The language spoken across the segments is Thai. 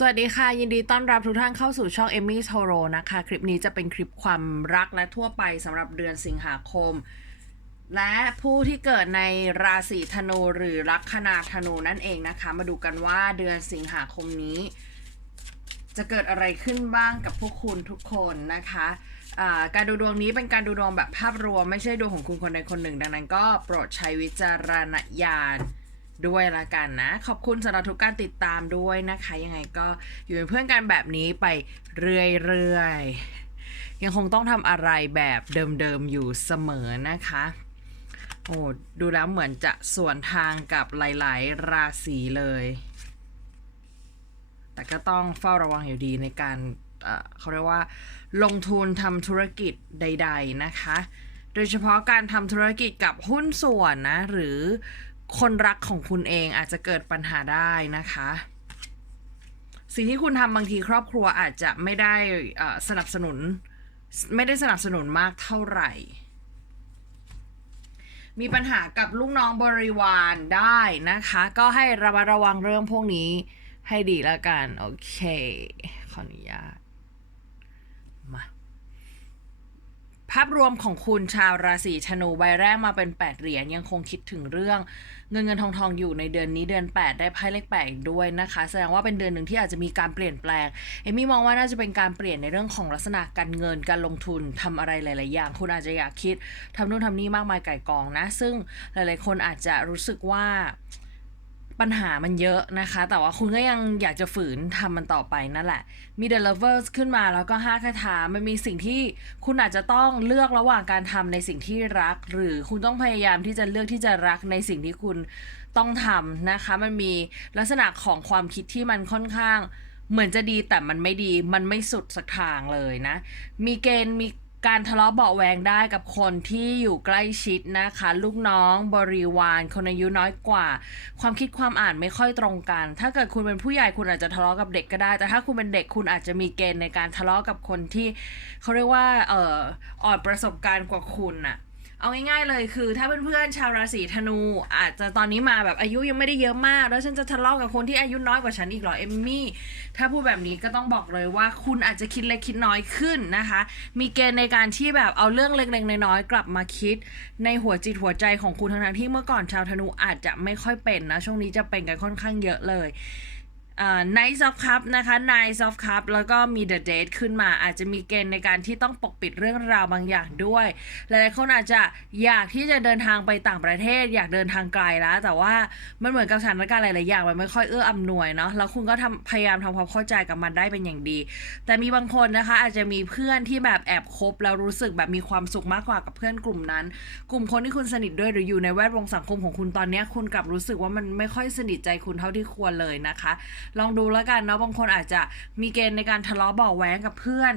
สวัสดีค่ะ ยินดีต้อนรับทุกท่านเข้าสู่ช่องเอมี่โทโรนะคะ คลิปนี้จะเป็นคลิปความรักและทั่วไปสำหรับเดือนสิงหาคม และผู้ที่เกิดในราศีธนูหรือลัคนาธนูนั่นเองนะคะ มาดูกันว่าเดือนสิงหาคมนี้ จะเกิดอะไรขึ้นบ้างกับพวกคุณทุกคนนะคะการดูดวงนี้เป็นการดูดวงแบบภาพรวม ไม่ใช่ดวงของคุณคนใดคนหนึ่ง ดังนั้นก็โปรดใช้วิจารณญาณ ด้วยละกันนะ ขอบคุณสำหรับทุกการติดตามด้วยนะคะ ยังไงก็อยู่เป็นเพื่อนกันแบบนี้ไปเรื่อยๆ ยังคงต้องทำอะไรแบบเดิมๆอยู่เสมอนะคะโอ้ดูแล้วเหมือนจะส่วนทางกับหลายๆ ราศีเลย แต่ก็ต้องเฝ้าระวังอยู่ดีในการเออเขาเรียกว่า ลงทุนทำธุรกิจใด ๆนะคะ โดยเฉพาะการทำธุรกิจกับหุ้นส่วนนะ หรือ คนรักของคุณเองอาจจะเกิดปัญหาได้นะคะ สิ่งที่คุณทำบางทีครอบครัวอาจจะไม่ได้สนับสนุน ไม่ได้สนับสนุนมากเท่าไหร่ มีปัญหากับลูกน้องบริวารได้นะคะ ก็ให้ระมัดระวังเรื่องพวกนี้ให้ดีแล้วกัน โอเค ขออนุญาต มา ภาพรวมของคุณชาวราศีธนูใบแรกมาเป็น 8 เหรียญยังคงคิดถึงเรื่อง เงินเงินทองทองอยู่ในเดือนนี้เดือน 8 ได้ไพ่เลขแปดอีกด้วยนะคะ แสดงว่าเป็นเดือนหนึ่งที่อาจจะมีการเปลี่ยนแปลงเอมี่มองว่าน่าจะเป็นการเปลี่ยนในเรื่องของลักษณะการเงินการลงทุนทำอะไรหลาย ๆ อย่าง คุณอาจจะอยากคิดทำนู่นทำนี่มากมายไก่กองนะ ซึ่งหลาย ๆ คนอาจจะรู้สึกว่า ปัญหามันเยอะนะคะ แต่ว่าคุณก็ยังอยากจะฝืนทำมันต่อไปนั่นแหละ มี The Lovers ขึ้นมาแล้วก็ห้าคาถามันมีสิ่งที่คุณอาจจะต้องเลือกระหว่างการทำในสิ่งที่รัก หรือคุณต้องพยายามที่จะเลือกที่จะรักในสิ่งที่คุณต้องทำนะคะ มันมีลักษณะของความคิดที่มันค่อนข้าง เหมือนจะดีแต่มันไม่ดี มันไม่สุดสักทางเลยนะ มีเกณฑ์มี การทะเลาะเบาแวงได้กับคนที่อยู่ใกล้ชิดนะคะ ลูกน้องบริวาร คนอายุน้อยกว่า ความคิดความอ่านไม่ค่อยตรงกัน ถ้าเกิดคุณเป็นผู้ใหญ่คุณอาจจะทะเลาะกับเด็กก็ได้ แต่ถ้าคุณเป็นเด็กคุณอาจจะมีเกณฑ์ในการทะเลาะกับคนที่เขาเรียกว่าเอ่ออ่อนประสบการณ์กว่าคุณอะ เอาง่ายๆเลยคือ ถ้าเพื่อนๆชาวราศีธนู อาจจะตอนนี้มาแบบอายุยังไม่ได้เยอะมาก แล้วฉันจะทะเลาะกับคนที่อายุน้อยกว่าฉันอีกเหรอเอมมี่ถ้าพูดแบบนี้ก็ต้องบอกเลยว่าคุณอาจจะคิดเล็กคิดน้อยขึ้นนะคะ มีเกณฑ์ในการที่แบบเอาเรื่องเล็กๆน้อยๆกลับมาคิด ในหัวจิตหัวใจของคุณทั้งๆที่เมื่อก่อนชาวธนูอาจจะไม่ค่อยเป็นนะช่วงนี้จะเป็นกันค่อนข้างเยอะเลย อ่า Nice of Cup นะคะ Nice of Cup แล้วก็มี The Date ขึ้นมาอาจจะมีเกณฑ์ในการที่ต้องปกปิดเรื่องราวบางอย่างด้วย หลายๆคนอาจจะอยากที่จะเดินทางไปต่างประเทศ อยากเดินทางไกลแล้ว แต่ว่ามันเหมือนกับสถานการณ์หลายๆอย่างมันไม่ค่อยเอื้ออำนวยเนาะแล้วคุณก็ทพยายามทำความเข้าใจกับมันได้เป็นอย่างดี แต่มีบางคนนะคะอาจจะมีเพื่อนที่แบบแอบคบแล้วรู้สึกแบบมีความสุขมากกว่ากับเพื่อนกลุ่มนั้น กลุ่มคนที่คุณสนิทด้วยหรืออยู่ในแวดวงสังคมของคุณตอนนี้คุณกลับรู้สึกว่ามันไม่ค่อยสนิทใจคุณเท่าที่ควรเลยนะคะลองดูแล้วกันเนาะบางคนอาจจะมีเกณฑ์ในการทะเลาะเบาแหวงกับเพื่อน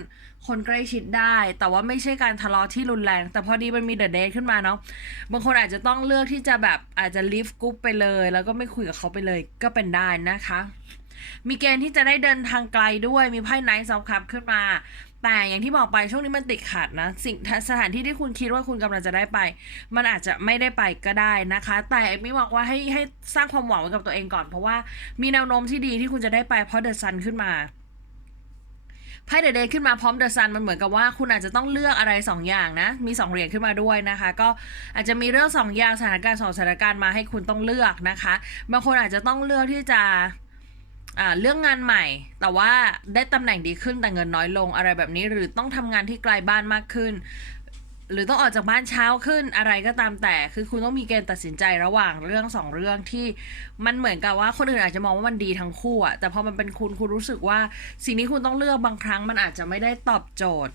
คนใกล้ชิดได้ แต่ว่าไม่ใช่การทะเลาะที่รุนแรง แต่พอดีมันมีเดอะเดทขึ้นมาเนาะบางคนอาจจะต้องเลือกที่จะแบบอาจจะลิฟกรุ๊ปไปเลย แล้วก็ไม่คุยกับเขาไปเลยก็เป็นได้นะคะ มีเกณฑ์ที่จะได้เดินทางไกลด้วยมีไพ่ไนท์ซอฟคัพขึ้นมา แต่อย่างที่บอกไปช่วงนี้มันติดขัดนะ สิ่งสถานที่ที่คุณคิดว่าคุณกำลังจะได้ไป มันอาจจะไม่ได้ไปก็ได้นะคะ แต่ไม่บอกว่าให้ให้สร้างความหวังไว้กับตัวเองก่อน เพราะว่ามีแนวโน้มที่ดีที่คุณจะได้ไปเพราะเดอะซันขึ้นมาไพ่เดอะเดย์ขึ้นมาพร้อมเดอะซันมันเหมือนกับว่าคุณอาจจะต้องเลือกอะไรสองอย่างนะ มีสองเหรียญขึ้นมาด้วยนะคะ ก็อาจจะมีเรื่องสองอย่างสถานการณ์สองสถานการณ์มาให้คุณต้องเลือกนะคะบางคนอาจจะต้องเลือกที่จะ อ่าเรื่องงานใหม่ แต่ว่าได้ตำแหน่งดีขึ้นแต่เงินน้อยลงอะไรแบบนี้ หรือต้องทำงานที่ไกลบ้านมากขึ้น หรือต้องออกจากบ้านเช้าขึ้นอะไรก็ตามแต่ คือคุณต้องมีเกณฑ์ตัดสินใจระหว่างเรื่องสองเรื่องที่มันเหมือนกับว่าคนอื่นอาจจะมองว่ามันดีทั้งคู่อะแต่พอมันเป็นคุณคุณรู้สึกว่าสิ่งที่คุณต้องเลือกบางครั้งมันอาจจะไม่ได้ตอบโจทย์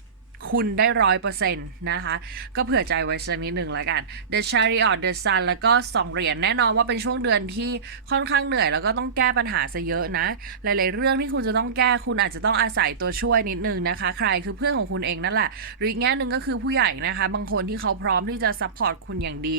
คุณได้ร้อยเปอร์เซ็นต์นะคะ ก็เผื่อใจไว้สักนิดหนึ่งแล้วกัน The Chariot The Sun แล้วก็ 2 เหรียญแน่นอนว่าเป็นช่วงเดือนที่ค่อนข้างเหนื่อย แล้วก็ต้องแก้ปัญหาซะเยอะนะ หลาย ๆ เรื่องที่คุณจะต้องแก้คุณอาจจะต้องอาศัยตัวช่วยนิดนึงนะคะ ใครคือเพื่อนของคุณเองนั่นแหละหรืออีกแง่หนึ่งก็คือผู้ใหญ่นะคะ บางคนที่เขาพร้อมที่จะซัพพอร์ตคุณอย่างดี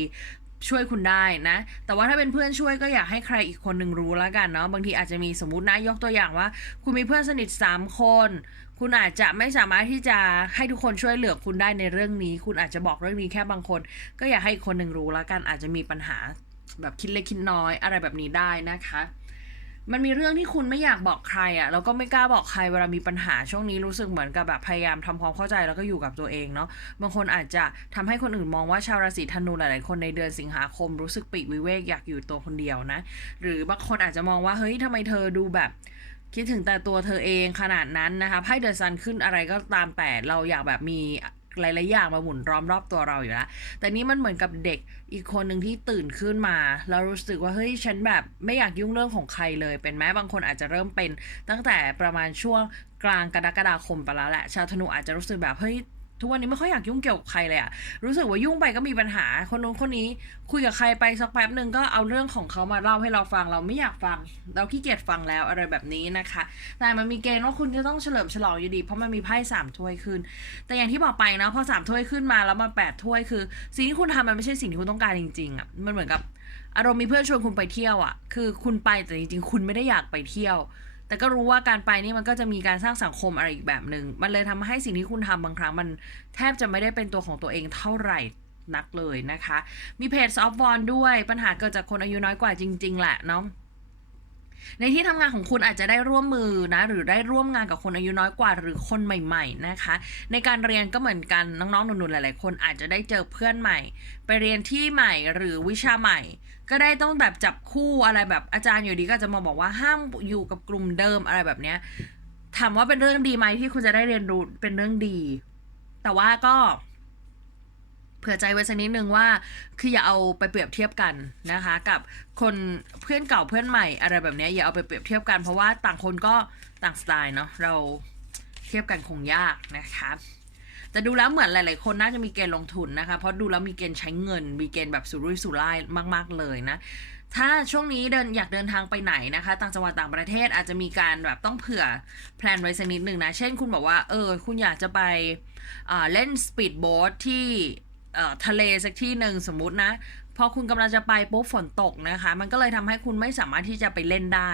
ช่วยคุณได้นะ แต่ว่าถ้าเป็นเพื่อนช่วยก็อยากให้ใครอีกคนหนึ่งรู้แล้วกันเนาะ บางทีอาจจะมีสมมตินะยกตัวอย่างว่า คุณมีเพื่อนสนิท 3 คน คุณอาจจะไม่สามารถที่จะให้ทุกคนช่วยเหลือคุณได้ในเรื่องนี้ คุณอาจจะบอกเรื่องนี้แค่บางคน ก็อยากให้อีกคนหนึ่งรู้แล้วกันอาจจะมีปัญหาแบบคิดเล็กคิดน้อยอะไรแบบนี้ได้นะคะ มันมีเรื่องที่คุณไม่อยากบอกใครอะ่ะแล้วก็ไม่กล้าบอกใครเวลามีปัญหาช่วงนี้รู้สึกเหมือนกับแบบพยายามทำความเข้าใจแล้วก็อยู่กับตัวเองเนาะบางคนอาจจะทำให้คนอื่นมองว่าชาวราศีธนูหลาย ๆ คนในเดือนสิงหาคม รู้สึกปีกวิเวกอยากอยู่ตัวคนเดียวนะ หรือบางคนอาจจะมองว่าเฮ้ยทำไมเธอดูแบบ คิดถึงแต่ตัวเธอเองขนาดนั้นนะคะไพ่เดอะซันขึ้นอะไรก็ตามแต่เราอยากแบบมีหลายๆอย่างมาหมุนร้อมรอบตัวเราอยู่แล้วแต่นี้มันเหมือนกับเด็กอีกคนหนึ่งที่ตื่นขึ้นมา แล้วรู้สึกว่าเฮ้ยฉันแบบไม่อยากยุ่งเรื่องของใครเลย เป็นแม้บางคนอาจจะเริ่มเป็นตั้งแต่ประมาณช่วงกลางกรกฎาคมไปแล้วแหละ ชาวธนูอาจจะรู้สึกแบบเฮ้ย ทุกวันนี้ไม่ค่อยอยากยุ่งเกี่ยวกับใครเลยอะรู้สึกว่ายุ่งไปก็มีปัญหา คนนู้นคนนี้ คุยกับใครไปสักแป๊บหนึ่งก็เอาเรื่องของเขามาเล่าให้เราฟัง เราไม่อยากฟัง เราขี้เกียจฟังแล้วอะไรแบบนี้นะคะ แต่มันมีเกณฑ์ว่าคุณจะต้องเฉลิมฉลองอยู่ดี เพราะมันมีไพ่สามถ้วยขึ้น แต่อย่างที่บอกไปนะพอสามถ้วยขึ้นมาแล้วมาแปดถ้วยคือ สิ่งที่คุณทำมันไม่ใช่สิ่งที่คุณต้องการจริงๆอะ่ะมันเหมือนกับ อารมณ์มีเพื่อนชวนคุณไปเที่ยวอะคือคุณไปแต่จริงๆ คุณไม่ได้อยากไปเที่ยว แต่ก็รู้ว่าการไปนี่มันก็จะมีการสร้างสังคมอะไรอีกแบบหนึ่งมันเลยทำให้สิ่งที่คุณทำบางครั้งมันแทบจะไม่ได้เป็นตัวของตัวเองเท่าไหร่นักเลยนะคะ มีเพจซอฟต์บอลด้วยปัญหาเกิดจากคนอายุน้อยกว่าจริง ๆ แหละเนาะในที่ทำงานของคุณอาจจะได้ร่วมมือนะ หรือได้ร่วมงานกับคนอายุน้อยกว่าหรือคนใหม่ ๆ นะคะ ในการเรียนก็เหมือนกันน้องๆหนูๆหลายๆคนอาจจะได้เจอเพื่อนใหม่ ไปเรียนที่ใหม่หรือวิชาใหม่ ก็ได้ต้องแบบจับคู่อะไรแบบอาจารย์อยู่ดีก็จะมาบอกว่าห้ามอยู่กับกลุ่มเดิมอะไรแบบเนี้ยถามว่าเป็นเรื่องดีไหมที่คุณจะได้เรียนรู้เป็นเรื่องดี แต่ว่าก็ เผื่อใจไว้สักนิดนึงว่า คืออย่าเอาไปเปรียบเทียบกันนะคะ กับคนเพื่อนเก่าเพื่อนใหม่อะไรแบบเนี้ยอย่าเอาไปเปรียบเทียบกันเพราะว่าต่างคนก็ต่างสไตล์เนาะเราเทียบกันคงยากนะคะ แต่ดูแล้วเหมือนหลาย ๆ คนน่าจะมีเกณฑ์ลงทุนนะคะ เพราะดูแล้วมีเกณฑ์ใช้เงิน มีเกณฑ์แบบสุรุ่ยสุร่ายมาก ๆ เลยนะ ถ้าช่วงนี้เดินอยากเดินทางไปไหนนะคะ ต่างจังหวัดต่างประเทศอาจจะมีการแบบต้องเผื่อแพลนไว้สักนิดหนึ่งนะ เช่นคุณบอกว่าเออคุณอยากจะไปเล่นสปีดโบ๊ทที่เทะเลสักที่หนึ่งสมมุตินะ พอคุณกำลังจะไปปุ๊บฝนตกนะคะ มันก็เลยทำให้คุณไม่สามารถที่จะไปเล่นได้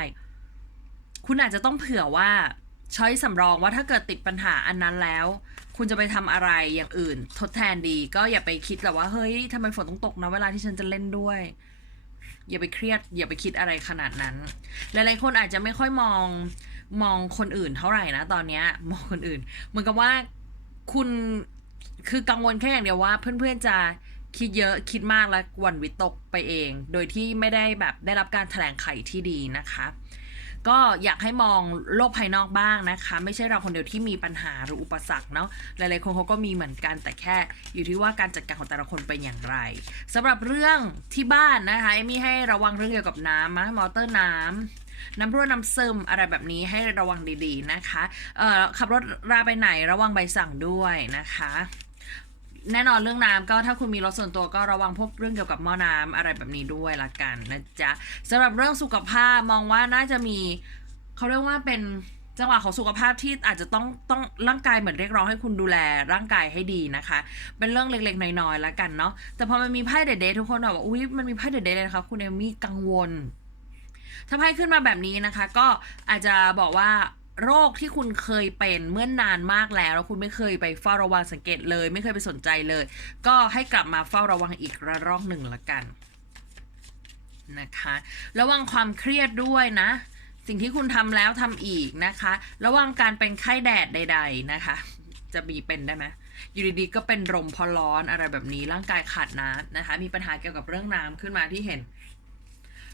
คุณอาจจะต้องเผื่อว่าช้อยสำรองว่าถ้าเกิดติดปัญหาอันนั้นแล้ว คุณจะไปทำอะไรอย่างอื่น ทดแทนดีก็อย่าไปคิดแบบว่าเฮ้ยทำไมฝนต้องตกนะเวลาที่ฉันจะเล่นด้วย อย่าไปเครียด อย่าไปคิดอะไรขนาดนั้น หลายๆคนอาจจะไม่ค่อยมองมองคนอื่นเท่าไหร่นะตอนเนี้ย มองคนอื่น เหมือนกับว่าคุณคือกังวลแค่อย่างเดียวว่า เพื่อนๆจะคิดเยอะคิดมากและหวั่นวิตกไปเอง โดยที่ไม่ได้แบบได้รับการแถลงไขที่ดีนะคะ ก็อยากให้มองโลกภายนอกบ้างนะคะ ไม่ใช่เราคนเดียวที่มีปัญหาหรืออุปสรรคเนาะหลายๆคนเขาก็มีเหมือนกันแต่แค่อยู่ที่ว่าการจัดการของแต่ละคนเป็นอย่างไรสำหรับเรื่องที่บ้านนะคะเอมี่ให้ระวังเรื่องเกี่ยวกับน้ำนะมอเตอร์น้ำน้ำรั่วน้ำซึมอะไรแบบนี้ให้ระวังดีๆนะคะขับรถราไปไหนระวังใบสั่งด้วยนะคะ แน่นอนเรื่องน้ำก็ถ้าคุณมีรถส่วนตัวก็ระวังพวกเรื่องเกี่ยวกับหม้อน้ำอะไรแบบนี้ด้วยละกันนะจ๊ะสำหรับเรื่องสุขภาพมองว่าน่าจะมีเขาเรียกว่าเป็นจังหวะของสุขภาพที่อาจจะต้องต้องร่างกายเหมือนเรียกร้องให้คุณดูแลร่างกายให้ดีนะคะ เป็นเรื่องเล็กๆน้อยๆแล้วกันเนาะแต่พอมันมีไพ่เด็ดทุกคนบอกว่าอุ้ยมันมีไพ่เด็ดๆเลยนะคะคุณเอมี่กังวล ถ้าไพ่ขึ้นมาแบบนี้นะคะ ก็อาจจะบอกว่า โรคที่คุณเคยเป็นเมื่อนนานมากแล้ว แล้วคุณไม่เคยไปเฝ้าระวังสังเกตเลย ไม่เคยไปสนใจเลย ก็ให้กลับมาเฝ้าระวังอีกระลอกหนึ่งละกันนะคะ ระวังความเครียดด้วยนะ สิ่งที่คุณทำแล้วทำอีกนะคะ ระวังการเป็นไข้แดดใด ๆนะคะ จะมีเป็นได้ไหมอยู่ดีๆก็เป็นลมพอร้อนอะไรแบบนี้ร่างกายขาดน้ำนะคะ มีปัญหาเกี่ยวกับเรื่องน้ำขึ้นมาที่เห็น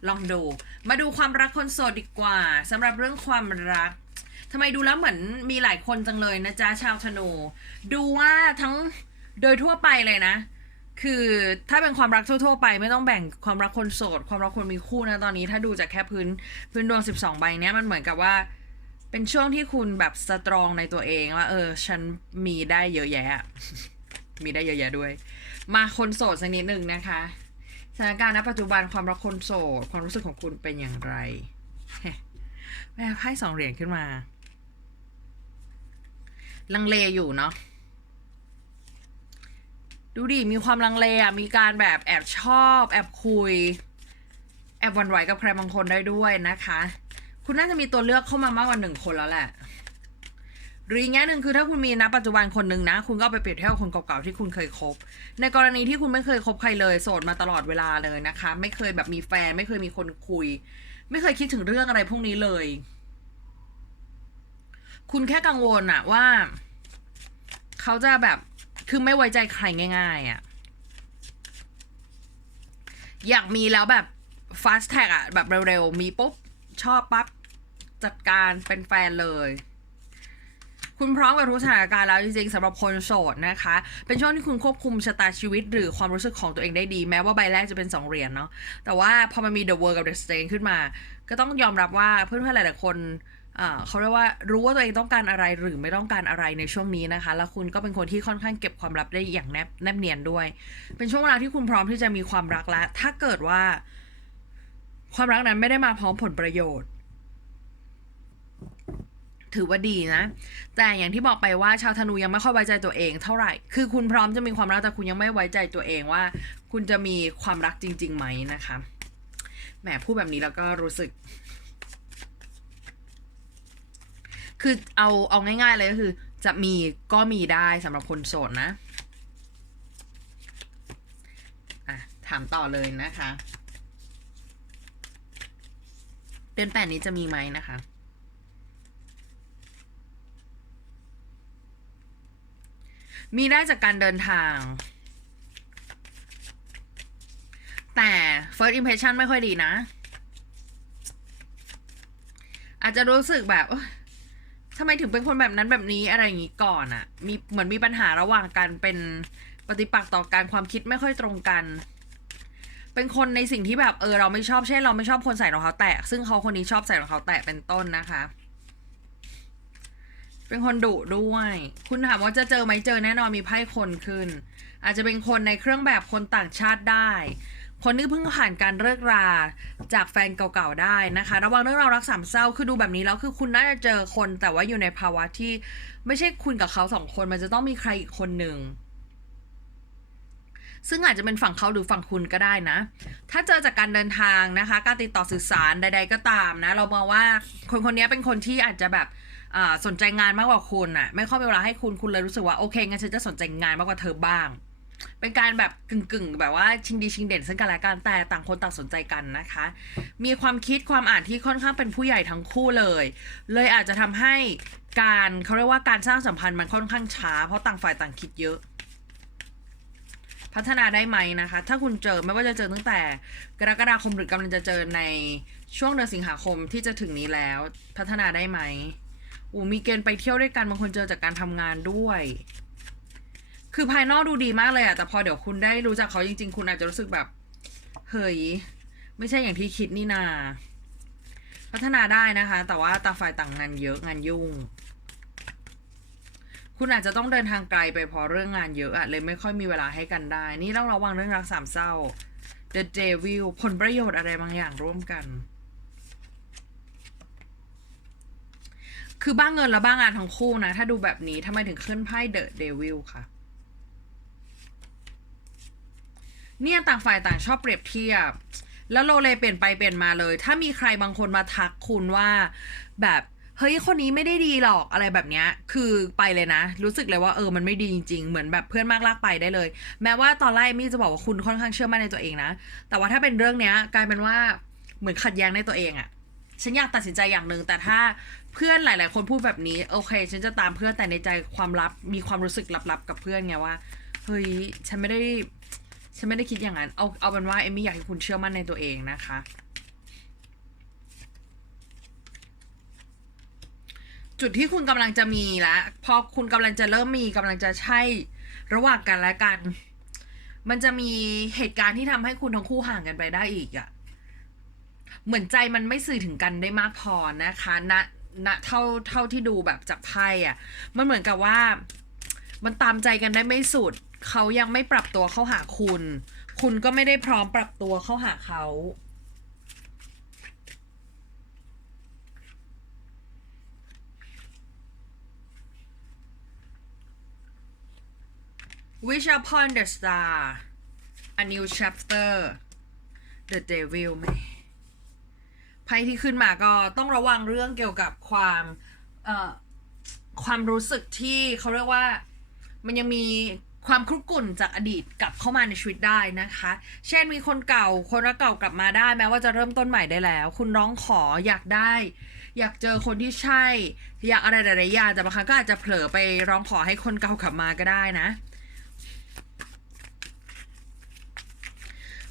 ลองดู มาดูความรักคนโสดดีกว่าสำหรับเรื่องความรัก ทำไมดูแล้วเหมือนมีหลายคนจังเลยนะจ๊ะชาวธนู ดูว่าทั้งโดยทั่วไปเลยนะ คือถ้าเป็นความรักทั่วๆไปไม่ต้องแบ่งความรักคนโสด ความรักคนมีคู่นะตอนนี้ ถ้าดูจากแค่พื้นพื้นดวง 12 ใบเนี้ยมันเหมือนกับว่า เป็นช่วงที่คุณแบบสตรองในตัวเองว่าเออ ฉันมีได้เยอะแยะ มีได้เยอะแยะด้วย มาคนโสดสักนิดหนึ่งนะคะสถานการณ์ณปัจจุบันความรักคนโสด ความรู้สึกของคุณเป็นอย่างไรแม่ไพ่สองเหรียญขึ้นมา ลังเลอยู่เนาะดูดิมีความลังเลอะมีการแบบแอบชอบ แอบคุย แอบหวันไหวกับใครบางคนได้ด้วยนะคะ คุณน่าจะมีตัวเลือกเข้ามามากกว่าหนึ่งคนแล้วแหละหรืออีกแง่หนึ่งคือถ้าคุณมีนะปัจจุบันคนหนึ่งนะ คุณก็ไปเปรียบเทียบกับคนเก่าๆที่คุณเคยคบ ในกรณีที่คุณไม่เคยคบใครเลยโสดมาตลอดเวลาเลยนะคะ ไม่เคยแบบมีแฟน ไม่เคยมีคนคุย ไม่เคยคิดถึงเรื่องอะไรพวกนี้เลย คุณแค่กังวลอะว่า เขาจะแบบคือไม่ไว้ใจใครง่าย ๆอะอยากมีแล้วแบบ fast tag อะแบบเร็วๆ มีปุ๊บ ชอบปั๊บ จัดการเป็นแฟนเลย คุณพร้อมกับทุกสถานการณ์แล้วจริงๆสำหรับคนโสดนะคะ เป็นช่วงที่คุณควบคุมชะตาชีวิต หรือความรู้สึกของตัวเองได้ดี แม้ว่าใบแรกจะเป็น 2เหรียญเนาะแต่ว่าพอมันมี The World กับ The Strange ขึ้นมา ก็ต้องยอมรับว่าเพื่อนๆหลายๆคน เขาเรียกว่ารู้ว่าตัวเองต้องการอะไรหรือไม่ต้องการอะไรในช่วงนี้นะคะ แล้วคุณก็เป็นคนที่ค่อนข้างเก็บความลับได้อย่างแนบแนบเนียนด้วย เป็นช่วงเวลาที่คุณพร้อมที่จะมีความรักแล้วถ้าเกิดว่า ความรักนั้นไม่ได้มาพร้อมผลประโยชน์ ถือว่าดีนะ แต่อย่างที่บอกไปว่าชาวธนูยังไม่ค่อยไว้ใจตัวเอง เท่าไหร่ คือคุณพร้อมจะมีความรักแต่คุณยังไม่ไว้ใจตัวเองว่า คุณจะมีความรักจริงๆไหมนะคะแหมพูดแบบนี้แล้วก็รู้สึก คือเอาเอาง่าย ๆ เลยก็คือ จะมีก็มีได้สำหรับคนโสดนะอะถามต่อเลยนะคะ เดือนแปดนี้จะมีไหมนะคะมีได้จากการเดินทาง แต่ first impression ไม่ค่อยดีนะ อาจจะรู้สึกแบบ ทำไมถึงเป็นคนแบบนั้นแบบนี้อะไรอย่างนี้ก่อนอะมีเหมือนมีปัญหาระหว่างกันเป็นปฏิปักษ์ต่อการความคิดไม่ค่อยตรงกัน เป็นคนในสิ่งที่แบบเออเราไม่ชอบเช่นเราไม่ชอบคนใส่รองเท้าแตะซึ่งเขาคนนี้ชอบใส่รองเท้าแตะเป็นต้นนะคะ เป็นคนดุด้วย คุณถามว่าจะเจอไหมเจอแน่นอนมีไพ่คนขึ้น อาจจะเป็นคนในเครื่องแบบคนต่างชาติได้ คนที่เพิ่งผ่านการเลิกราจากแฟนเก่าๆได้นะคะ ระวังเรื่องราวรักสามเศร้าคือดูแบบนี้แล้วคือคุณน่าจะเจอคนแต่ว่าอยู่ในภาวะที่ไม่ใช่คุณกับเขาสองคนมันจะต้องมีใครอีกคนหนึ่งซึ่งอาจจะเป็นฝั่งเขาหรือฝั่งคุณก็ได้นะ ถ้าเจอจากการเดินทางนะคะ การติดต่อสื่อสารใด ๆ ก็ตามนะ เรามองว่าคนคนนี้เป็นคนที่อาจจะแบบสนใจงานมากกว่าคุณอะไม่ค่อยมีเวลาให้คุณ คุณเลยรู้สึกว่าโอเคงั้นฉันจะสนใจงานมากกว่าเธอบ้าง เป็นการแบบกึ่งๆ แบบว่าชิงดีชิงเด่นซึ่งกันและกันแต่ต่างคนต่างสนใจกันนะคะ มีความคิดความอ่านที่ค่อนข้างเป็นผู้ใหญ่ทั้งคู่เลย เลยอาจจะทำให้การเขาเรียกว่าการสร้างสัมพันธ์มันค่อนข้างช้า เพราะต่างฝ่ายต่างคิดเยอะ พัฒนาได้ไหมนะคะ ถ้าคุณเจอไม่ว่าจะเจอตั้งแต่ กรกฎาคมหรือกำลังจะเจอในช่วงเดือนสิงหาคมที่จะถึงนี้แล้ว พัฒนาได้ไหมอูมีเกณฑ์ไปเที่ยวด้วยกันบางคนเจอจากการทำงานด้วย คือภายนอกดูดีมากเลยอะแต่พอเดี๋ยวคุณได้รู้จักเขาจริง ๆ คุณอาจจะรู้สึกแบบ เฮ้ย ไม่ใช่อย่างที่คิดนี่นา พัฒนาได้นะคะ แต่ว่าต่างฝ่ายต่างงานเยอะงานยุ่ง คุณอาจจะต้องเดินทางไกลไปเพราะเรื่องงานเยอะอะเลยไม่ค่อยมีเวลาให้กันได้ นี่ต้องระวังเรื่องรักสามเศร้า The Devil ผลประโยชน์อะไรบางอย่างร่วมกัน คือบ้างเงินและบ้างงานทั้งคู่นะ ถ้าดูแบบนี้ทำไมถึงขึ้นไพ่ The Devil คะ เนี่ยต่างฝ่ายต่างชอบเปรียบเทียบ แล้วโลเลเปลี่ยนไปเปลี่ยนมาเลย ถ้ามีใครบางคนมาทักคุณว่า แบบเฮ้ยคนนี้ไม่ได้ดีหรอกอะไรแบบเนี้ย คือไปเลยนะ รู้สึกเลยว่าเออมันไม่ดีจริงๆ เหมือนแบบเพื่อนมากลากไปได้เลย แม้ว่าตอนแรกมมี่จะบอกว่าคุณค่อนข้างเชื่อมั่นในตัวเองนะ แต่ว่าถ้าเป็นเรื่องเนี้ย กลายเป็นว่าเหมือนขัดแย้งในตัวเองอะฉันอยากตัดสินใจอย่างหนึ่งแต่ถ้าเพื่อนหลาย ๆ คนพูดแบบนี้โอเค ฉันจะตามเพื่อนแต่ในใจความลับมีความรู้สึกลับๆกับเพื่อนไงว่าเฮ้ยฉันไม่ได้ ฉันไม่ได้คิดอย่างนั้น เอาเอาเป็นว่าเอมมี่อยากให้คุณเชื่อมั่นในตัวเองนะคะ จุดที่คุณกำลังจะมีแล้วพอคุณกำลังจะเริ่มมีกำลังจะใช่ระหว่างกันและกัน มันจะมีเหตุการณ์ที่ทำให้คุณทั้งคู่ห่างกันไปได้อีกอะเหมือนใจมันไม่สื่อถึงกันได้มากพอนะคะณณเท่าเท่าที่ดูแบบจากไพ่อะมันเหมือนกับว่า มันตามใจกันได้ไม่สุด เขายังไม่ปรับตัวเข้าหาคุณ คุณก็ไม่ได้พร้อมปรับตัวเข้าหาเขา Wish upon the star a new chapter the devil ไหมไพ่ที่ขึ้นมาก็ต้องระวังเรื่องเกี่ยวกับความเอ่อความรู้สึกที่เขาเรียกว่ามันยังมี ความครุกรุ่นจากอดีตกลับเข้ามาในชีวิตได้นะคะ เช่นมีคนเก่าคนรักเก่ากลับมาได้แม้ว่าจะเริ่มต้นใหม่ได้แล้ว คุณร้องขออยากได้ อยากเจอคนที่ใช่ อยากอะไรหลายๆอย่างแต่บางครั้งก็อาจจะเผลอไปร้องขอให้คนเก่ากลับมาก็ได้นะ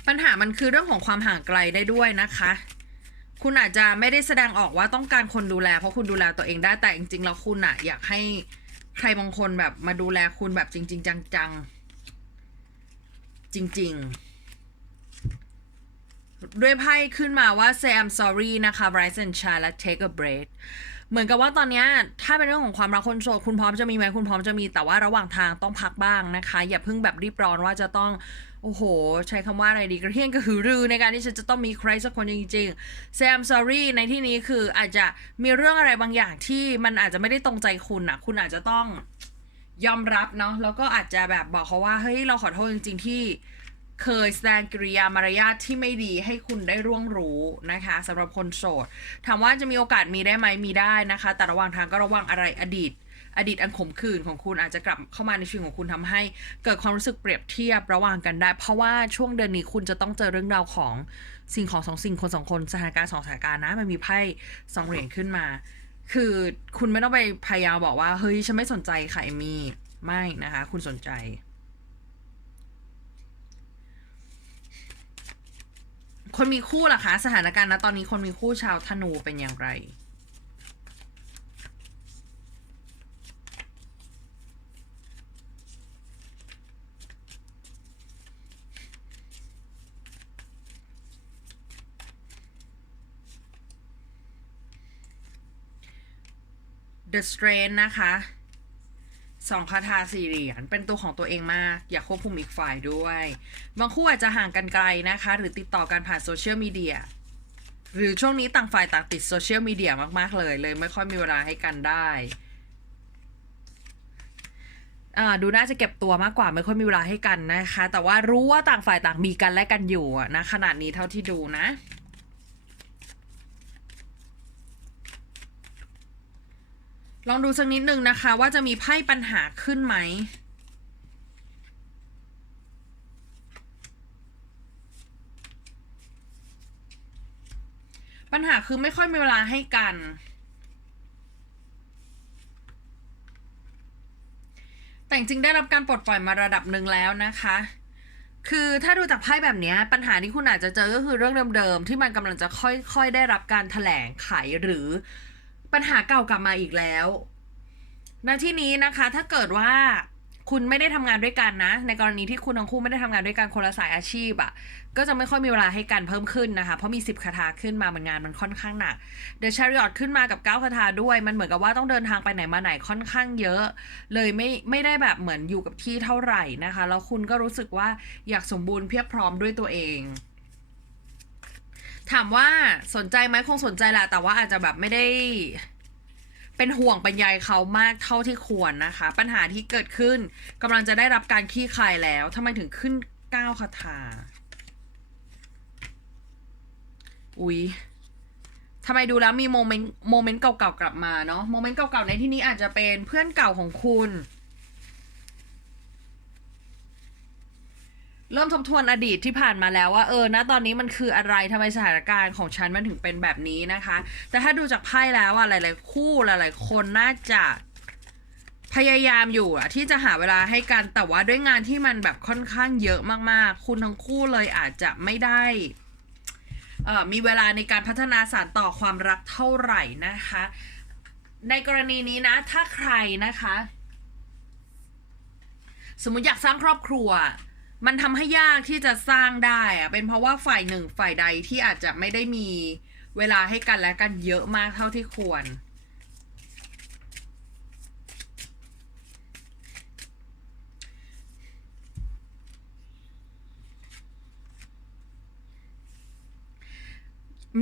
ปัญหามันคือเรื่องของความห่างไกลได้ด้วยนะคะ คุณอาจจะไม่ได้แสดงออกว่าต้องการคนดูแล เพราะคุณดูแลตัวเองได้แต่จริงๆแล้วคุณอะอยากให้ ใครบางคนแบบมาดูแลคุณแบบจริง ๆ จัง ๆ จริง ๆ ด้วยไพ่ขึ้นมาว่า say I'm sorry นะคะ rise and shine และ take a break เหมือนกับว่าตอนนี้ถ้าเป็นเรื่องของความรักคนโสดคุณพร้อมจะมีไหมคุณพร้อมจะมีแต่ว่าระหว่างทางต้องพักบ้างนะคะ อย่าเพิ่งแบบรีบร้อนว่าจะต้องโอ้โห ใช้คำว่าอะไรดีกระเทียนกระหือรือในการที่ฉันจะต้องมีใครสักคนจริงๆ say I'm sorry ในที่นี้คืออาจจะมีเรื่องอะไรบางอย่างที่มันอาจจะไม่ได้ตรงใจคุณอะคุณอาจจะต้องยอมรับเนาะแล้วก็อาจจะแบบบอกเขาว่าเฮ้ยเราขอโทษจริง ๆที่ เคยแสดงกิริยามารยาทที่ไม่ดีให้คุณได้ร่วงรู้นะคะสำหรับคนโสดถามว่าจะมีโอกาสมีได้ไหมมีได้นะคะ แต่ระหว่างทางก็ระวังอะไรอดีต อดีตอันขมขื่นของคุณอาจจะกลับเข้ามาในชีวิตของคุณทำให้ เกิดความรู้สึกเปรียบเทียบระหว่างกันได้ เพราะว่าช่วงเดือนนี้คุณจะต้องเจอเรื่องราวของสิ่งของสองสิ่งคนสองคนสถานการณ์สองสถานการณ์นะมันมีไพ่สองเหรียญขึ้นมา คือคุณไม่ต้องไปพยายามบอกว่าเฮ้ยฉันไม่สนใจใค่ะเอมี่ไม่นะคะ คุณสนใจ คนมีคู่ล่ะคะ สถานการณ์นะตอนนี้คนมีคู่ชาวธนูเป็นอย่างไร The Strain นะคะ สองคาถาสี่เหรียญเป็นตัวของตัวเองมาก อย่าควบคุมอีกฝ่ายด้วย บางคู่อาจจะห่างกันไกลนะคะ หรือติดต่อกันผ่านโซเชียลมีเดียหรือช่วงนี้ต่างฝ่ายต่างติดโซเชียลมีเดียมากๆเลยเลยไม่ค่อยมีเวลาให้กันได้อ่าดูน่าจะเก็บตัวมากกว่าไม่ค่อยมีเวลาให้กันนะคะ แต่ว่ารู้ว่าต่างฝ่ายต่างมีกันและกันอยู่นะขนาดนี้เท่าที่ดูนะ ลองดูสักนิดนึงนะคะ ว่าจะมีไพ่ปัญหาขึ้นไหม ปัญหาคือไม่ค่อยมีเวลาให้กัน แต่จริงได้รับการปลดปล่อยมาระดับหนึ่งแล้วนะคะ คือถ้าดูจากไพ่แบบนี้ปัญหาที่คุณอาจจะเจอก็คือเรื่องเดิมๆที่มันกำลังจะค่อยๆได้รับการแถลงไขหรือ ปัญหาเก่ากลับมาอีกแล้วณที่นี้นะคะ ถ้าเกิดว่าคุณไม่ได้ทำงานด้วยกันนะ ในกรณีที่คุณทั้งคู่ไม่ได้ทำงานด้วยกันคนละสายอาชีพอะ่ะ ก็จะไม่ค่อยมีเวลาให้กันเพิ่มขึ้นนะคะ เพราะมี 10คาถาขึ้นมามันงานมันค่อนข้างหนัก เดอะชาริออตขึ้นมากับ 9คาถาด้วย มันเหมือนกับว่าต้องเดินทางไปไหนมาไหนค่อนข้างเยอะ เลยไม่ไม่ได้แบบเหมือนอยู่กับที่เท่าไหร่นะคะ แล้วคุณก็รู้สึกว่าอยากสมบูรณ์เพียบพร้อมด้วยตัวเอง ถามว่าสนใจไหมคงสนใจแหละแต่ว่าอาจจะแบบไม่ได้ เป็นห่วงเป็นใยเขามากเท่าที่ควรนะคะ ปัญหาที่เกิดขึ้นกำลังจะได้รับการคลี่คายแล้วทำไมถึงขึ้นเก้าคาถาอุ๊ยทำไมดูแล้วมีโมเมนต์โมเมนต์เก่าๆกลับมาเนาะโมเมนต์เก่าๆในที่นี้อาจจะเป็นเพื่อนเก่าของคุณ เริ่มทบทวนอดีตที่ผ่านมาแล้วว่าเออณตอนนี้มันคืออะไรทำไมสถานการณ์ของฉันมันถึงเป็นแบบนี้นะคะ แต่ถ้าดูจากไพ่แล้วอะหลาย ๆ คู่หลาย ๆ คนน่าจะพยายามอยู่อะที่จะหาเวลาให้กันแต่ว่าด้วยงานที่มันแบบค่อนข้างเยอะมากๆ คุณทั้งคู่เลยอาจจะไม่ได้เอ่อมีเวลาในการพัฒนาสารต่อความรักเท่าไหร่นะคะ ในกรณีนี้นะ ถ้าใครนะคะ สมมติอยากสร้างครอบครัว มันทำให้ยากที่จะสร้างได้อะเป็นเพราะว่าฝ่ายหนึ่งฝ่ายใดที่อาจจะไม่ได้มีเวลาให้กันและกันเยอะมากเท่าที่ควร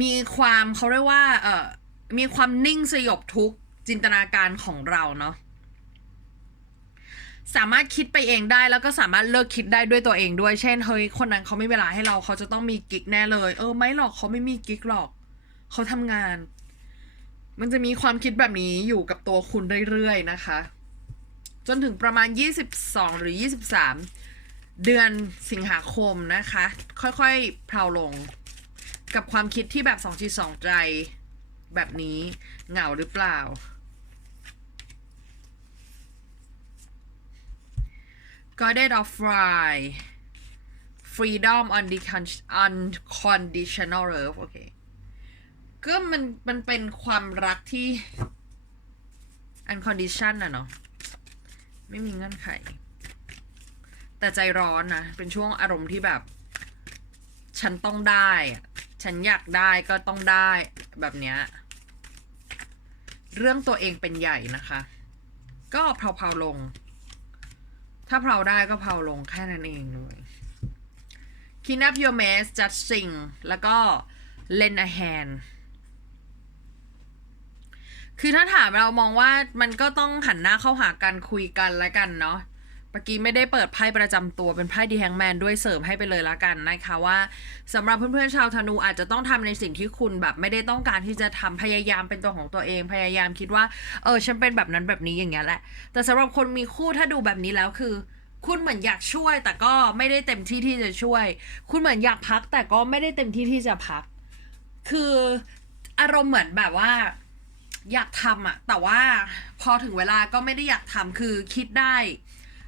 มีความเขาเรียกว่า เอ่อ มีความนิ่งสยบทุกจินตนาการของเราเนาะ สามารถคิดไปเองได้แล้วก็สามารถเลิกคิดได้ด้วยตัวเองด้วย เช่นเฮ้ยคนนั้นเขาไม่เวลาให้เราเขาจะต้องมีกิ๊กแน่เลย เออไม่หรอกเขาไม่มีกิ๊กหรอกเขาทำงาน มันจะมีความคิดแบบนี้อยู่กับตัวคุณเรื่อยๆนะคะ จนถึงประมาณ 22 หรือ 23 เดือนสิงหาคมนะคะ ค่อยๆเพลาลง กับความคิดที่แบบสองจิตสองใจแบบนี้เหงาหรือเปล่า Guided of Fry Freedom on the unconditional love โอเค ก็มันมันเป็นความรักที่ uncondition อะเนาะ ไม่มีเงื่อนไข แต่ใจร้อนนะ เป็นช่วงอารมณ์ที่แบบ ฉันต้องได้ ฉันอยากได้ก็ต้องได้แบบเนี้ย เรื่องตัวเองเป็นใหญ่นะคะ ก็เพลาๆลง ถ้าเผาได้ก็เผาลงแค่นั้นเองเลย Clean up your mess just sing แล้วก็ lend a hand คือถ้าถามเรามองว่ามันก็ต้องหันหน้าเข้าหากันคุยกันแล้วกันเนาะ เมื่อกี้ไม่ได้เปิดไพ่ประจำตัวเป็นไพ่ดีแฮงแมนด้วยเสริมให้ไปเลยละกันนะคะว่าสำหรับเพื่อนๆชาวธนูอาจจะต้องทำในสิ่งที่คุณแบบไม่ได้ต้องการที่จะทำพยายามเป็นตัวของตัวเองพยายามคิดว่าเออฉันเป็นแบบนั้นแบบนี้อย่างเงี้ยแหละ แต่สำหรับคนมีคู่ถ้าดูแบบนี้แล้วคือ คุณเหมือนอยากช่วย แต่ก็ไม่ได้เต็มที่ที่จะช่วย คุณเหมือนอยากพัก แต่ก็ไม่ได้เต็มที่ที่จะพัก คืออารมณ์เหมือนแบบว่าอยากทำอะแต่ว่าพอถึงเวลาก็ไม่ได้อยากทำคือคิดได้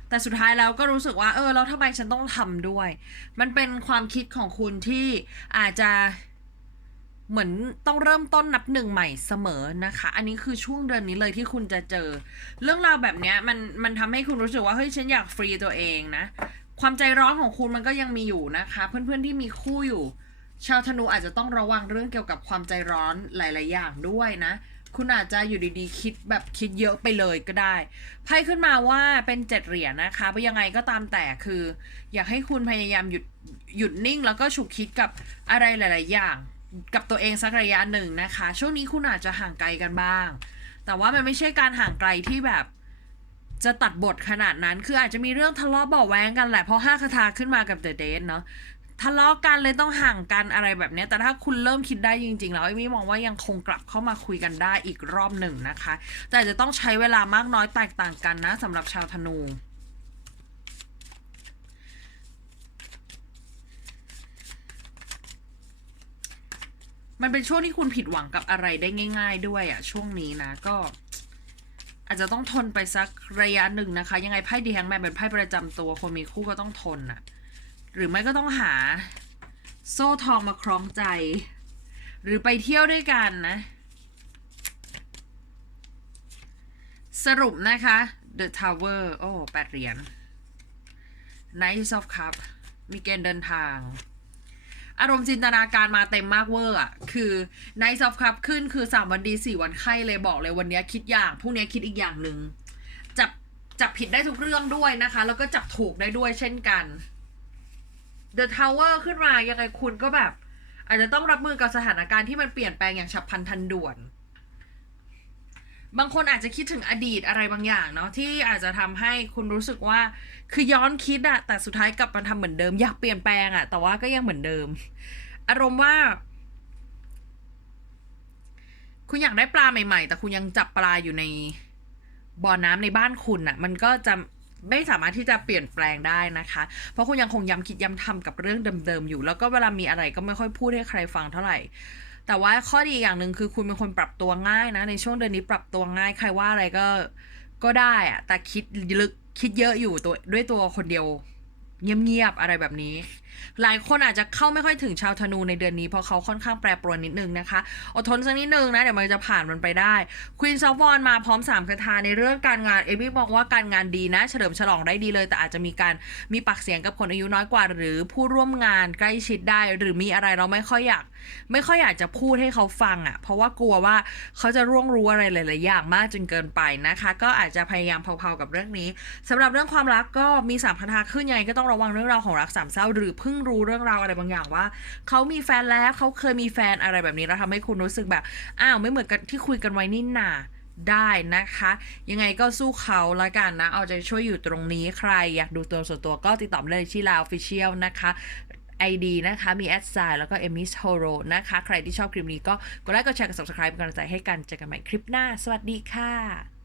แต่สุดท้ายแล้วก็รู้สึกว่า เออแล้วทำไมฉันต้องทำด้วย มันเป็นความคิดของคุณที่อาจจะเหมือนต้องเริ่มต้นนับหนึ่งใหม่เสมอนะคะ อันนี้คือช่วงเดือนนี้เลยที่คุณจะเจอ เรื่องราวแบบเนี้ยมันมันทำให้คุณรู้สึกว่าเฮ้ยฉันอยากฟรีตัวเองนะ ความใจร้อนของคุณมันก็ยังมีอยู่นะคะ เพื่อนๆที่มีคู่อยู่ ชาวธนูอาจจะต้องระวังเรื่องเกี่ยวกับความใจร้อนหลาย ๆ อย่างด้วยนะ คุณอาจจะอยู่ดีๆ คิดแบบคิดเยอะไปเลยก็ได้ ไพ่ขึ้นมาว่าเป็นเจ็ดเหรียญนะคะเพราะยังไงก็ตามแต่คือ อยากให้คุณพยายามหยุดหยุดนิ่ง แล้วก็ฉุกคิดกับอะไรหลาย ๆ อย่าง กับตัวเองสักระยะหนึ่งนะคะ ช่วงนี้คุณอาจจะห่างไกลกันบ้าง แต่ว่ามันไม่ใช่การห่างไกลที่แบบ จะตัดบทขนาดนั้น คืออาจจะมีเรื่องทะเลาะเบาแวงกันแหละ เพราะห้าคาถาขึ้นมากับเดอะเดนเนาะ ทะเลาะกันเลยต้องห่างกันอะไรแบบนี้แต่ถ้าคุณเริ่มคิดได้จริง ๆ แล้วเอมี่มองว่ายังคงกลับเข้ามาคุยกันได้อีกรอบหนึ่งนะคะ แต่จะต้องใช้เวลามากน้อยแตกต่างกันนะสำหรับชาวธนูมันเป็นช่วงที่คุณผิดหวังกับอะไรได้ง่าย ๆ ด้วยอะช่วงนี้นะก็ อาจจะต้องทนไปสักระยะหนึ่งนะคะ ยังไงไพ่ดีแฮงแมนเป็นไพ่ประจำตัวคนมีคู่ก็ต้องทนอะ หรือไม่ก็ต้องหาโซ่ทองมาคล้องใจ หรือไปเที่ยวด้วยกันนะ สรุปนะคะ The Tower โอ้แปดเหรียญ Knight of Cup มีเกณฑ์เดินทาง อารมณ์จินตนาการมาเต็มมากเวอร์อะ คือ Knight of Cup ขึ้นคือ 3 วันดี 4 วันไข้เลยบอกเลยวันนี้คิดอย่างพรุ่งนี้คิดอีกอย่างหนึ่งจับจับผิดได้ทุกเรื่องด้วยนะคะ แล้วก็จับถูกได้ด้วยเช่นกัน The Tower ขึ้นมายังไงคุณก็แบบ อาจจะต้องรับมือกับสถานการณ์ที่มันเปลี่ยนแปลงอย่างฉับพลันทันด่วน บางคนอาจจะคิดถึงอดีตอะไรบางอย่างเนาะที่อาจจะทำให้คุณรู้สึกว่า คือย้อนคิดอะแต่สุดท้ายกลับมาทำเหมือนเดิม อยากเปลี่ยนแปลงอะแต่ว่าก็ยังเหมือนเดิม อารมณ์ว่า คุณอยากได้ปลาใหม่ ๆ แต่คุณยังจับปลาอยู่ในบ่อน้ำในบ้านคุณอะมันก็จะ ไม่สามารถที่จะเปลี่ยนแปลงได้นะคะ เพราะคุณยังคงย้ำคิดย้ำทำกับเรื่องเดิมๆอยู่ แล้วก็เวลามีอะไรก็ไม่ค่อยพูดให้ใครฟังเท่าไหร่ แต่ว่าข้อดีอย่างหนึ่งคือคุณเป็นคนปรับตัวง่ายนะ ในช่วงเดือนนี้ปรับตัวง่ายใครว่าอะไรก็ก็ได้อะแต่คิดลึกคิดเยอะอยู่ตัวด้วยตัวคนเดียวเงียบๆอะไรแบบนี้ หลายคนอาจจะเข้าไม่ค่อยถึงชาวธนูในเดือนนี้ เพราะเขาค่อนข้างแปรปรวนนิดนึงนะคะ อดทนสักนิดนึงนะ เดี๋ยวมันจะผ่านมันไปได้ควีนซอฟวอนมาพร้อม3คาถาในเรื่องการงาน เอมี่บอกว่าการงานดีนะ เฉลิมฉลองได้ดีเลย แต่อาจจะมีการมีปากเสียงกับคนอายุน้อยกว่า หรือผู้ร่วมงานใกล้ชิดได้ หรือมีอะไรเราไม่ค่อยอยาก ไม่ค่อยอยากจะพูดให้เขาฟังอะ่ะ เพราะว่ากลัวว่าเขาจะร่วงรู้อะไรหลายๆอย่างมากจนเกินไปนะคะ ก็อาจจะพยายามเผาๆกับเรื่องนี้สำหรับเรื่องความรักก็มีสามคาถาขึ้นยังไงก็ต้องระวังเรื่องราวของรักสามเศร้าหรือเพิ่พิ่งรู้เรื่องราวอะไรบางอย่างว่าเขามีแฟนแล้วเขาเคยมีแฟนอะไรแบบนี้แล้วทำให้คุณรู้สึกแบบอ้าวไม่เหมือนกันที่คุยกันไว้นี่นาได้นะคะ ยังไงก็สู้เขาละกันนะ เอาใจช่วยอยู่ตรงนี้ใคร อยากดูตัวส่วนตัวก็ติดต่อเลยที่ลา official นะคะ ID นะคะ มีแอดไซน์แล้วก็ e m i s h o r o นะคะ ใครที่ชอบคลิปนี้ก็กดไลค์กดแชร์กด subscribe เป็นกำลังใจให้กันเจอกันใหม่คลิปหน้า สวัสดีค่ะ